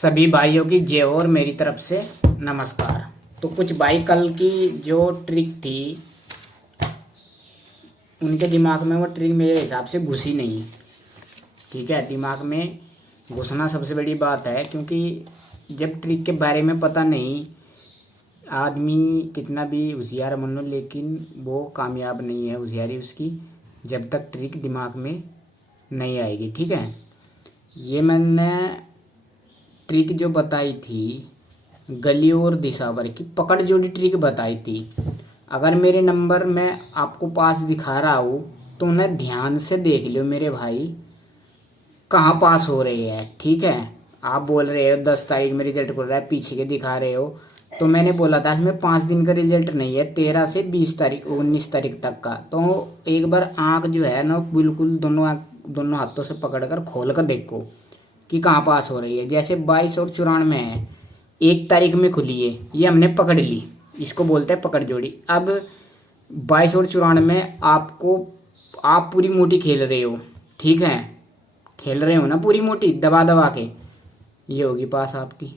सभी भाइयों की जय और मेरी तरफ से नमस्कार। तो कुछ भाई कल की जो ट्रिक थी उनके दिमाग में वो ट्रिक मेरे हिसाब से घुसी नहीं। ठीक है, दिमाग में घुसना सबसे बड़ी बात है, क्योंकि जब ट्रिक के बारे में पता नहीं, आदमी कितना भी होशियार मान लो लेकिन वो कामयाब नहीं है होशियारी उसकी जब तक ट्रिक दिमाग में नहीं आएगी। ठीक है, ये मैंने ट्रिक जो बताई थी गली और दिशावर की पकड़ जोड़ी ट्रिक बताई थी। अगर मेरे नंबर में आपको पास दिखा रहा हूँ तो उन्हें ध्यान से देख लो मेरे भाई, कहाँ पास हो रहे हैं। ठीक है, आप बोल रहे हो 10 तारीख में रिजल्ट खुल रहा है, पीछे के दिखा रहे हो, तो मैंने बोला था इसमें 5 दिन का रिजल्ट नहीं है, 13 से 20 तारीख 19 तारीख तक का। तो एक बार आँख जो है ना बिल्कुल दोनों हाथों से पकड़ कर खोल कर देखो कि कहाँ पास हो रही है। जैसे 22 और 94 है, 1 तारीख में खुली है, ये हमने पकड़ ली, इसको बोलते हैं पकड़ जोड़ी। अब 22 और 94 में आप पूरी मोटी खेल रहे हो। ठीक है, खेल रहे हो ना पूरी मोटी दबा दबा के, ये होगी पास आपकी।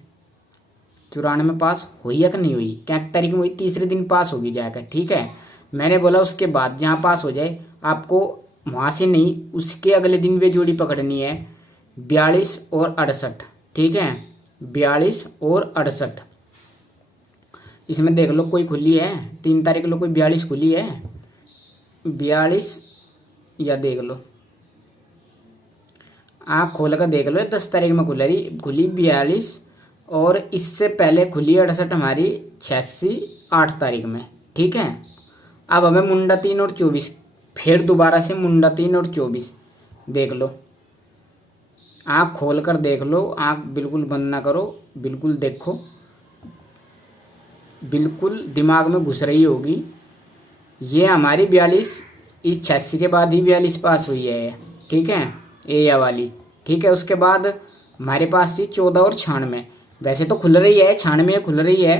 94 में पास हुई या कि नहीं हुई? क्या तारीख में हुई? तीसरे दिन पास होगी जाकर। ठीक है, मैंने बोला उसके बाद जहाँ पास हो जाए आपको वहाँ से नहीं, उसके अगले दिन वे जोड़ी पकड़नी है 42 और 68। ठीक है, 42 और 68 इसमें देख लो कोई खुली है 3 तारीख को, कोई 42 खुली है 42, या देख लो आप खोल कर देख लो, 10 तारीख में खुली 42 और इससे पहले खुली 68 हमारी 86 8 तारीख में। ठीक है, अब हमें मुंडा 3 और 24, फिर दोबारा से मुंडा 3 और 24 देख लो, आँख खोल कर देख लो, आँख बिल्कुल बंद ना करो, बिल्कुल देखो, बिल्कुल दिमाग में घुस रही होगी। ये हमारी 42 इस 86 के बाद ही 42 पास हुई है। ठीक है, ये वाली। ठीक है, उसके बाद हमारे पास थी 14 और 96, वैसे तो खुल रही है 96 खुल रही है,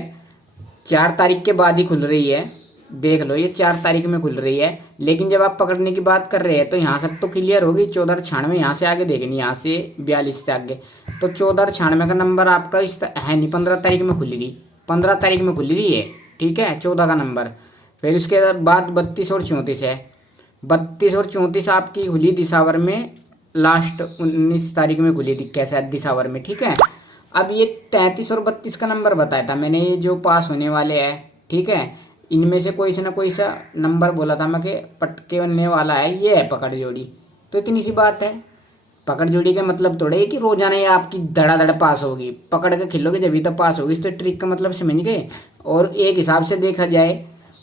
4 तारीख के बाद ही खुल रही है, देख लो ये 4 तारीख में खुल रही है। लेकिन जब आप पकड़ने की बात कर रहे हैं तो यहाँ से तो क्लियर होगी 14 और 96, यहाँ से आगे देखनी, यहाँ से 42 से आगे, तो 14 और 96 का नंबर आपका इस है नहीं, 15 तारीख में खुली थी, 15 तारीख में खुली थी ये। ठीक है, 14 का नंबर। फिर उसके बाद 32 और 34 है, 32 और 34 आपकी खुली दिसावर में, लास्ट 19 तारीख में खुली थी कैसे दिसावर में। ठीक है, अब ये 33 और 32 का नंबर बताया था मैंने, ये जो पास होने वाले हैं। ठीक है, इनमें से कोई सा ना कोई सा नंबर बोला था मैं कि पटके बनने वाला है, ये है पकड़ जोड़ी। तो इतनी सी बात है, पकड़ जोड़ी का मतलब थोड़ा है कि रोजाना ये आपकी धड़ाधड़ पास होगी, पकड़ के खेलोगे जब तो पास होगी। इस तो ट्रिक का मतलब समझ गए। और एक हिसाब से देखा जाए,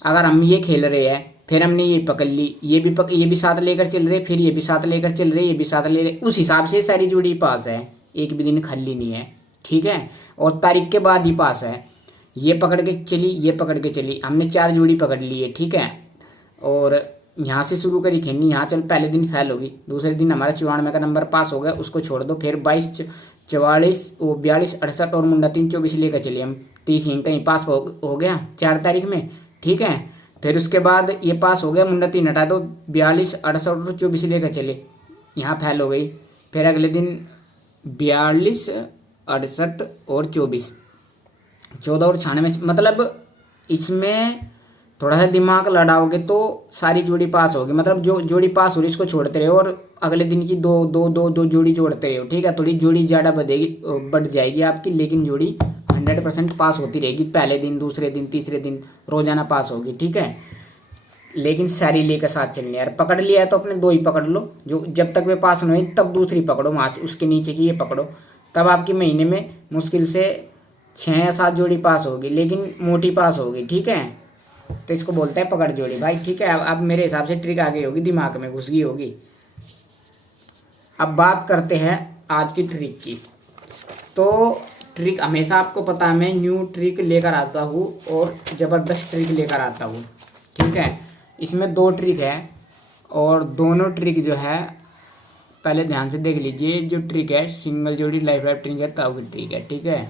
अगर हम ये खेल रहे हैं, फिर हमने ये पकड़ ली, ये भी साथ लेकर चल रहे, फिर ये भी साथ लेकर चल रहे, ये भी साथ ले रहे, उस हिसाब से सारी जोड़ी पास है, एक भी दिन खाली नहीं है। ठीक है, और तारीख के बाद ही पास है, ये पकड़ के चली, ये पकड़ के चली, हमने 4 जोड़ी पकड़ ली है। ठीक है, और यहाँ से शुरू करी खेलनी, यहाँ चल पहले दिन फेल होगी, दूसरे दिन हमारा 94 का नंबर पास हो गया, उसको छोड़ दो, फिर 22 44 42 68 और मुंडा 3 24 लेकर चलिए हम, 30 यहीं कहीं पास हो गया 4 तारीख में। ठीक है, फिर उसके बाद ये पास हो गया, मुंडा 3 हटा दो, 42 68 और 24 लेकर चले, यहाँ फेल हो गई। फिर अगले दिन 42 68 और 24, 14 और 96, मतलब इसमें थोड़ा सा दिमाग लड़ाओगे तो सारी जोड़ी पास होगी। मतलब जो जोड़ी पास हो रही इसको छोड़ते रहो और अगले दिन की दो जोड़ी जोड़ते रहो। ठीक है, थोड़ी जोड़ी ज़्यादा बढ़ जाएगी आपकी, लेकिन जोड़ी 100% पास होती रहेगी, पहले दिन दूसरे दिन तीसरे दिन रोजाना पास होगी। ठीक है, लेकिन सारी लेकर साथ चलनी यार। पकड़ लिया है तो अपने 2 ही पकड़ लो, जो जब तक वे पास नहीं तब दूसरी पकड़ो, वहाँ से उसके नीचे की ये पकड़ो, तब आपकी महीने में मुश्किल से 6 या 7 जोड़ी पास होगी, लेकिन मोटी पास होगी। ठीक है, तो इसको बोलते हैं पकड़ जोड़ी भाई। ठीक है, अब मेरे हिसाब से ट्रिक आ गई होगी, दिमाग में घुस गई होगी। अब बात करते हैं आज की ट्रिक की। तो ट्रिक हमेशा आपको पता है मैं न्यू ट्रिक लेकर आता हूँ और ज़बरदस्त ट्रिक लेकर आता हूँ। ठीक है, इसमें 2 ट्रिक है और दोनों ट्रिक जो है पहले ध्यान से देख लीजिए। जो ट्रिक है सिंगल जोड़ी लाइफ ट्रिक है, ताऊ की ट्रिक है। ठीक है,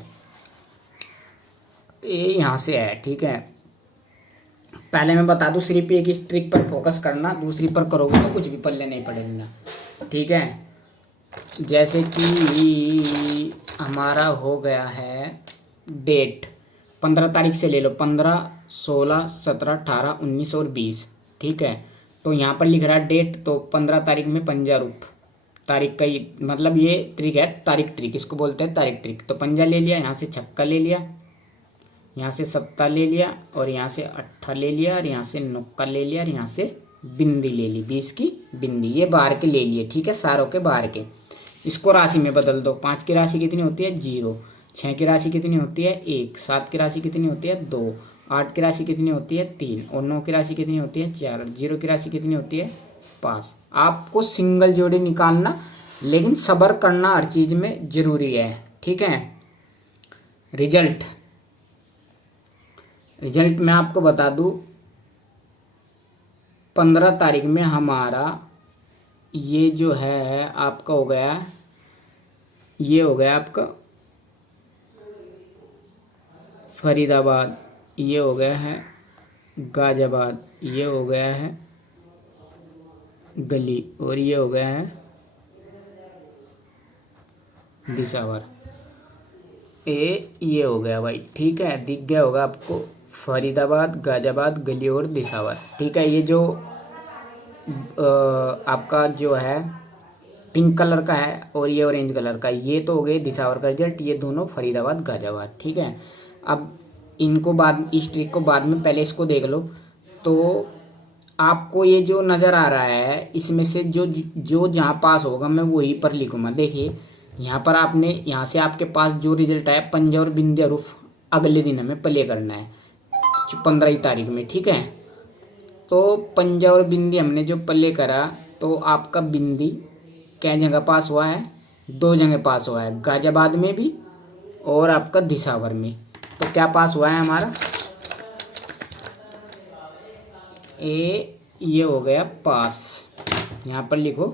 ये यहाँ से है। ठीक है, पहले मैं बता दूं, सिर्फ एक ट्रिक पर फोकस करना, दूसरी पर करोगे तो कुछ भी पल्ले नहीं पड़ेगा। ठीक है, जैसे कि हमारा हो गया है डेट, 15 तारीख से ले लो, 15, 16, 17, 18, 19 और 20, ठीक है। तो यहाँ पर लिख रहा है डेट, तो 15 तारीख में पंजा रूप, तारीख का ही मतलब ये ट्रिक है, तारीख ट्रिक इसको बोलते हैं, तारीख ट्रिक। तो पंजा ले लिया, यहाँ से छक्का ले लिया, यहाँ से सत्ता ले लिया, और यहाँ से अट्ठा ले लिया, और यहाँ से नुक्का ले लिया, और यहाँ से बिंदी ले ली, 20 की बिंदी, ये बाहर के ले लिए, ठीक है, सारों के बाहर के। इसको राशि में बदल दो। 5 की राशि कितनी होती है? 0। 6 की राशि कितनी होती है? 1। 7 की राशि कितनी होती है? 2। 8 की राशि कितनी होती है? 3। और 9 की राशि कितनी होती है? 4। और 0 की राशि कितनी होती है? 5। आपको सिंगल जोड़ी निकालना, लेकिन सब्र करना हर चीज में जरूरी है, ठीक है। रिजल्ट मैं आपको बता दूं, 15 तारीख में हमारा ये जो है आपका हो गया, ये हो गया आपका फरीदाबाद, ये हो गया है गाजियाबाद, ये हो गया है गली, और ये हो गया है दिसावर। ये हो गया भाई, ठीक है, दिख गया होगा आपको, फरीदाबाद, गाजियाबाद, गली और दिसावर, ठीक है। ये जो आपका जो है पिंक कलर का है और ये ऑरेंज कलर का, ये तो हो गए दिसावर का रिजल्ट, ये दोनों फरीदाबाद, गाजियाबाद, ठीक है। अब इनको बाद, इस ट्रिक को बाद में, पहले इसको देख लो। तो आपको ये जो नज़र आ रहा है, इसमें से जो जहाँ पास होगा मैं वही पर लिखूंगा। देखिए यहाँ पर आपने, यहाँ से आपके पास जो रिजल्ट आया, पंजा और बिंदी हरूफ अगले दिन हमें प्ले करना है 15 तारीख में, ठीक है। तो पंजा और बिंदी हमने जो प्ले करा, तो आपका बिंदी क्या जगह पास हुआ है? 2 जगह पास हुआ है, गाजियाबाद में भी और आपका दिसावर में। तो क्या पास हुआ है हमारा? ये हो गया पास, यहाँ पर लिखो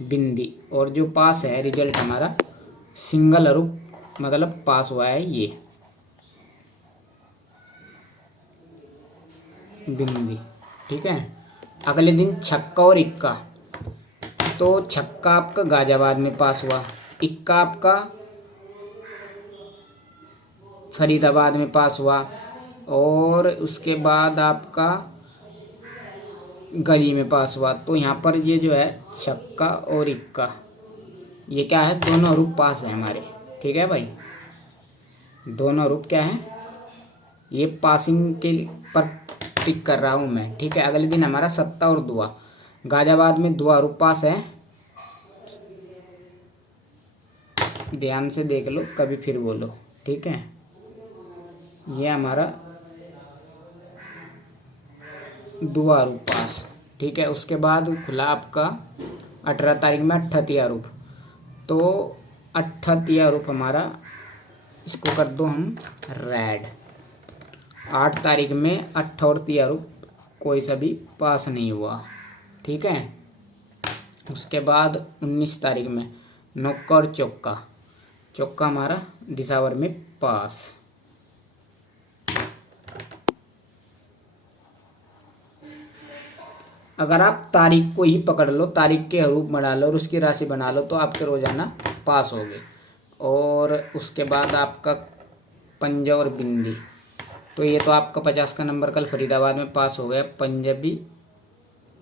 बिंदी, और जो पास है रिजल्ट हमारा सिंगल हरूफ मतलब पास हुआ है ये बिंदी, ठीक है। अगले दिन छक्का और इक्का, तो छक्का आपका गाजियाबाद में पास हुआ, इक्का आपका फरीदाबाद में पास हुआ, और उसके बाद आपका गली में पास हुआ। तो यहाँ पर ये जो है छक्का और इक्का, ये क्या है? दोनों हरूफ पास है हमारे, ठीक है भाई, दोनों हरूफ क्या है? ये पासिंग के पर टिक कर रहा हूँ मैं, ठीक है। अगले दिन हमारा सत्ता और दुआ, गाजियाबाद में दुआ हरूफ पास है, ध्यान से देख लो, कभी फिर बोलो, ठीक है। ये हमारा दुआ हरूफ पास, ठीक है। उसके बाद खुला आपका 18 तारीख में अट्ठा तिया हरूफ, तो अट्ठा तिया हरूफ हमारा, इसको कर दो हम रेड। 8 तारीख में अट्ठा और तिया हरूफ कोई सा भी पास नहीं हुआ, ठीक है। उसके बाद 19 तारीख में नुक्का और चौका, चौका हमारा दिसावर में पास। अगर आप तारीख को ही पकड़ लो, तारीख के हरूफ बना लो और उसकी राशि बना लो, तो आपके रोजाना पास हो गए। और उसके बाद आपका पंजा और बिंदी, तो ये तो आपका 50 का नंबर कल फरीदाबाद में पास हो गया, पंजा भी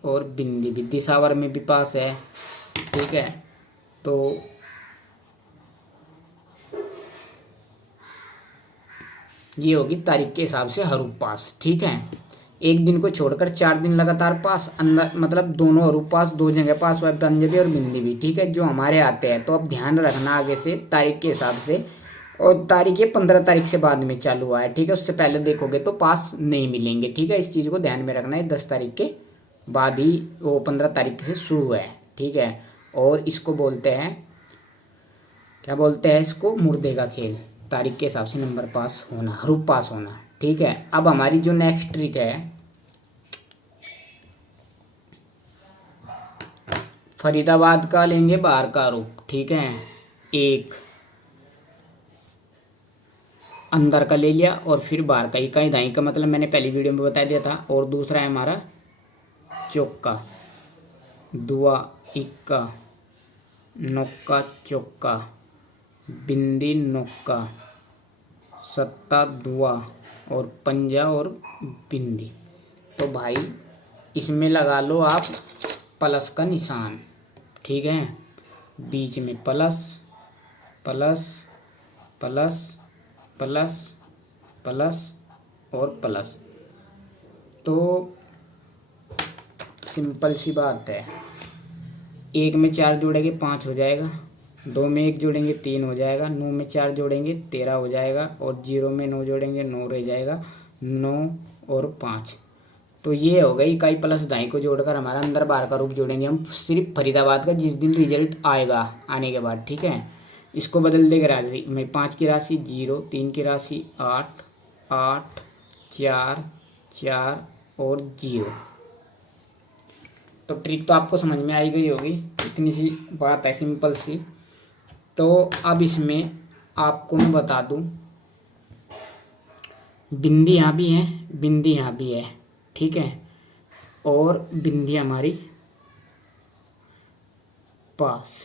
और बिंदी भी, दिसावर में भी पास है, ठीक है। तो ये होगी तारीख के हिसाब से हरूफ पास, ठीक है। एक दिन को छोड़कर 4 दिन लगातार पास, अंदर मतलब दोनों हरूफ पास, 2 जगह पास हुआ, पंजा भी और बिंदी भी, ठीक है, जो हमारे आते हैं। तो अब ध्यान रखना आगे से तारीख के हिसाब से, और तारीख ये 15 तारीख से बाद में चालू हुआ है, ठीक है। उससे पहले देखोगे तो पास नहीं मिलेंगे, ठीक है। इस चीज़ को ध्यान में रखना है, 10 तारीख के बाद ही वो 15 तारीख से शुरू है, ठीक है। और इसको बोलते हैं, क्या बोलते हैं इसको? मुर्दे का खेल, तारीख के हिसाब से नंबर पास होना, हरूफ पास होना, ठीक है। अब हमारी जो नेक्स्ट ट्रिक है, फरीदाबाद का लेंगे बाहर का हरूफ, ठीक है। 1 अंदर का ले लिया और फिर बाहर का, इकाई दाई का मतलब मैंने पहली वीडियो में बता दिया था। और दूसरा है हमारा चौका, दुआ, इक्का नौका चौका, बिंदी नौका, सत्ता दुआ और पंजा और बिंदी। तो भाई इसमें लगा लो आप प्लस का निशान, ठीक है, बीच में plus plus plus plus plus और प्लस। तो सिंपल सी बात है, 1 में 4 जोड़ेंगे 5 हो जाएगा, 2 में 1 जोड़ेंगे 3 हो जाएगा, 9 में 4 जोड़ेंगे 13 हो जाएगा और 0 में 9 जोड़ेंगे 9 रह जाएगा, 9 और 5। तो ये हो गई इकाई प्लस दाई को जोड़कर हमारा अंदर बाहर का रूप जोड़ेंगे हम सिर्फ फरीदाबाद का जिस दिन रिजल्ट आएगा आने के बाद, ठीक है। इसको बदल देगा राशि में, 5 की राशि 0, 3 की राशि 8, 8 4 4 और 0। तो ट्रिक तो आपको समझ में आई गई होगी, इतनी सी बात है सिंपल सी। तो अब इसमें आपको मैं बता दूं, बिंदी यहाँ भी है, बिंदी यहाँ भी है, ठीक है, और बिंदी हमारी पास।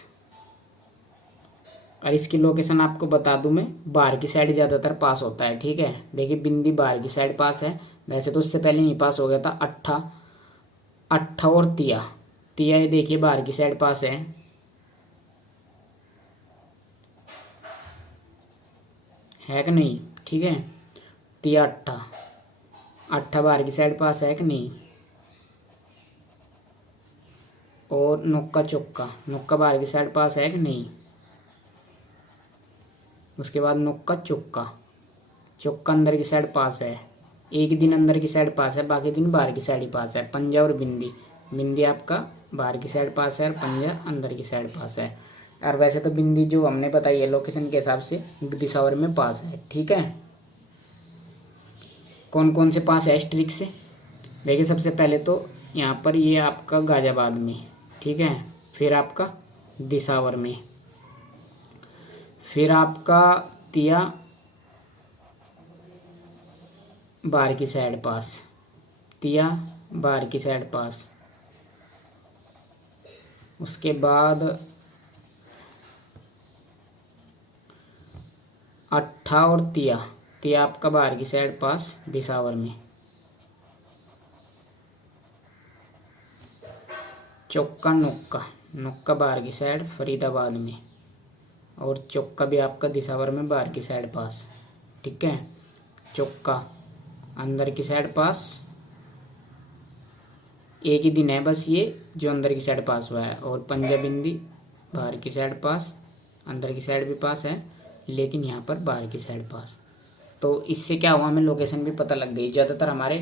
और इसकी लोकेशन आपको बता दूं मैं, बाहर की साइड ज़्यादातर पास होता है, ठीक है। देखिए बिंदी बाहर की साइड पास है, वैसे तो उससे पहले ही पास हो गया था। अट्ठा और तिया, तिया ये देखिए बाहर की साइड पास है कि नहीं, ठीक है। तिया अट्ठा, अट्ठा बाहर की साइड पास है कि नहीं। और नौका चौका, नौका बाहर की साइड पास है कि नहीं। उसके बाद नौका चौका, चौका अंदर की साइड पास है, एक दिन अंदर की साइड पास है, बाकी दिन बाहर की साइड ही पास है। पंजा और बिंदी, बिंदी आपका बाहर की साइड पास है और पंजा अंदर की साइड पास है। और वैसे तो बिंदी जो हमने बताई है लोकेशन के हिसाब से दिशावर में पास है, ठीक है। कौन कौन से पास है इस ट्रिक से, देखिए सबसे पहले तो यहाँ पर ये आपका गाजियाबाद में, ठीक है, फिर आपका दिशावर में, फिर आपका तिया बाहर की साइड पास, तिया बाहर की साइड पास। उसके बाद अट्ठा और तिया, तिया आपका बाहर की साइड पास दिशावर में। चौका नौका, नौका बाहर की साइड फरीदाबाद में, और चौका भी आपका दिशावर में बाहर की साइड पास, ठीक है। चौका अंदर की साइड पास, एक ही दिन है बस ये जो अंदर की साइड पास हुआ है। और पंजा बिंदी बाहर की साइड पास, अंदर की साइड भी पास है लेकिन यहाँ पर बाहर की साइड पास। तो इससे क्या हुआ, हमें लोकेशन भी पता लग गई। ज़्यादातर हमारे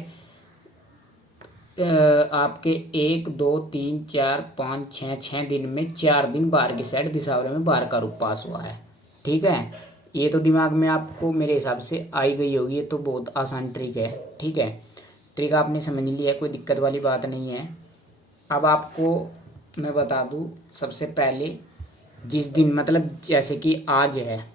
आपके 1 2 3 4 5 6 दिन में 4 दिन बाहर की साइड दिशावर में बाहर का रूप पास हुआ है, ठीक है। ये तो दिमाग में आपको मेरे हिसाब से आई गई होगी, ये तो बहुत आसान ट्रिक है, ठीक है। ट्रिक आपने समझ लिया, कोई दिक्कत वाली बात नहीं है। अब आपको मैं बता दूं, सबसे पहले जिस दिन मतलब जैसे कि आज है,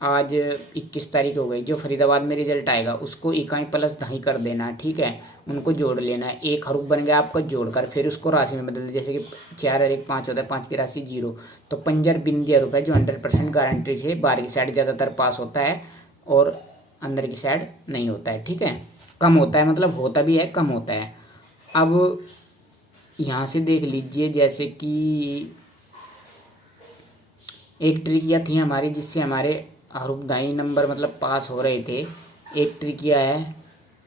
आज 21 तारीख हो गई, जो फरीदाबाद में रिजल्ट आएगा उसको इकाई प्लस दहाई कर देना है, ठीक है। उनको जोड़ लेना है, एक हरूफ बन गया आपका, जोड़कर फिर उसको राशि में बदल दे। जैसे कि 4 और 1 5 होता है, 5 की राशि 0, तो पंजर बिंदी हरूफ है जो 100% गारंटी से बाहर की साइड ज़्यादातर पास होता है और अंदर की साइड नहीं होता है, ठीक है। कम होता है, मतलब होता भी है, कम होता है। अब यहाँ से देख लीजिए, जैसे कि एक ट्रिक यह थी हमारी जिससे हमारे हरूफदाई नंबर मतलब पास हो रहे थे, एक ट्रिक यह है।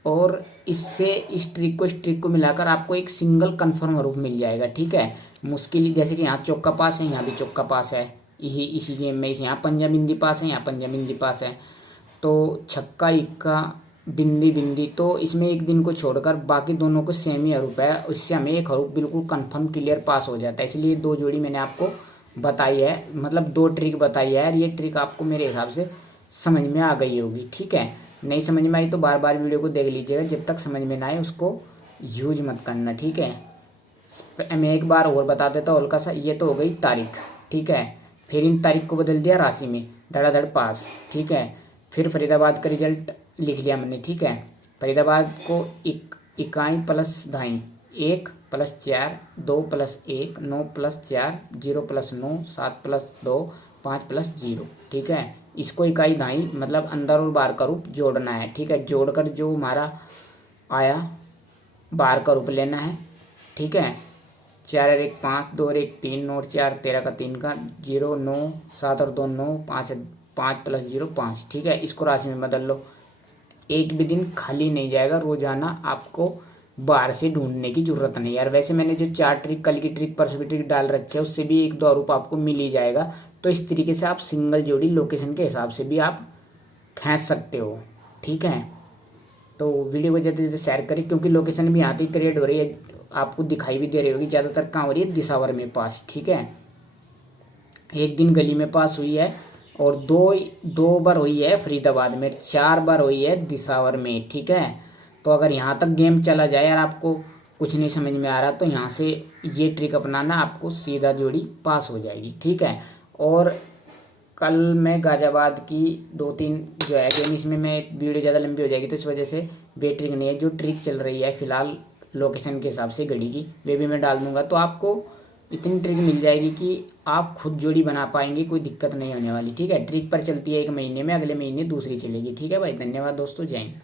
और इससे इस ट्रिक को मिलाकर आपको एक सिंगल कन्फर्म हरूफ मिल जाएगा, ठीक है। मुश्किल जैसे कि यहाँ चौका पास है, यहाँ भी चौका पास है, इसी गेम में यहाँ पंजा बिंदी पास है, यहाँ पंजा बिंदी पास है। तो छक्का इक्का बिंदी बिंदी, तो इसमें एक दिन को छोड़कर बाकी दोनों को सेम ही हरूफ है, उससे हमें एक हरूफ बिल्कुल कंफर्म क्लियर पास हो जाता है। इसलिए 2 जोड़ी मैंने आपको बताई है, मतलब 2 ट्रिक बताई है, और ये ट्रिक आपको मेरे हिसाब से समझ में आ गई होगी, ठीक है। नहीं समझ में आई तो बार बार वीडियो को देख लीजिएगा, जब तक समझ में ना आए उसको यूज मत करना, ठीक है। मैं एक बार और बता देता हूँ हल्का सा, ये तो हो गई तारीख, ठीक है। फिर इन तारीख को बदल दिया राशि में, धड़ाधड़ पास, ठीक है। फिर फरीदाबाद का रिजल्ट लिख लिया मैंने, ठीक है। फरीदाबाद को इकाई प्लस दाई, 1 + 4, 2 + 1, 9 + 4, 0 + 9, 7 + 2, 5 + 0। ठीक है, इसको इकाई दाई मतलब अंदर और बाहर का रूप जोड़ना है। ठीक है, जोड़कर जो हमारा आया बाहर का रूप लेना है। ठीक है, 4 और 1 5, 2 और 1 3, 9 और 4 13 का 3 का 0, 9 7 और 2 9, 5 5 + 0 5। ठीक है, इसको राशि में बदल लो। एक भी दिन खाली नहीं जाएगा, रोजाना आपको बाहर से ढूंढने की जरूरत नहीं यार। वैसे मैंने जो 4 ट्रिक, कल की ट्रिक, परसों की ट्रिक डाल रखी है, उससे भी 1-2 रूप आपको मिल ही जाएगा। तो इस तरीके से आप सिंगल जोड़ी लोकेशन के हिसाब से भी आप खींच सकते हो। ठीक है, तो वीडियो को ज़्यादा से ज़्यादा शेयर करें, क्योंकि लोकेशन भी यहाँ तक क्रिएट हो रही है, आपको दिखाई भी दे रही होगी। ज़्यादातर कहाँ हो रही है? दिसावर में पास। ठीक है, एक दिन गली में पास हुई है और दो बार हुई है फरीदाबाद में, 4 बार हुई है दिसावर में। ठीक है, तो अगर यहाँ तक गेम चला जाए यार, आपको कुछ नहीं समझ में आ रहा, तो यहाँ से ये ट्रिक अपनाना, आपको सीधा जोड़ी पास हो जाएगी। ठीक है, और कल मैं गाजियाबाद की 2-3 जो है गेम, इसमें मैं वीडियो ज़्यादा लंबी हो जाएगी, तो इस वजह से वे ट्रिक नहीं है। जो ट्रिक चल रही है फिलहाल लोकेशन के हिसाब से घड़ी की, वे भी मैं डाल दूंगा, तो आपको इतनी ट्रिक मिल जाएगी कि आप खुद जोड़ी बना पाएंगे, कोई दिक्कत नहीं होने वाली। ठीक है, ट्रिक पर चलती है 1 महीने में, अगले महीने दूसरी चलेगी। ठीक है भाई, धन्यवाद दोस्तों, जय हिंद।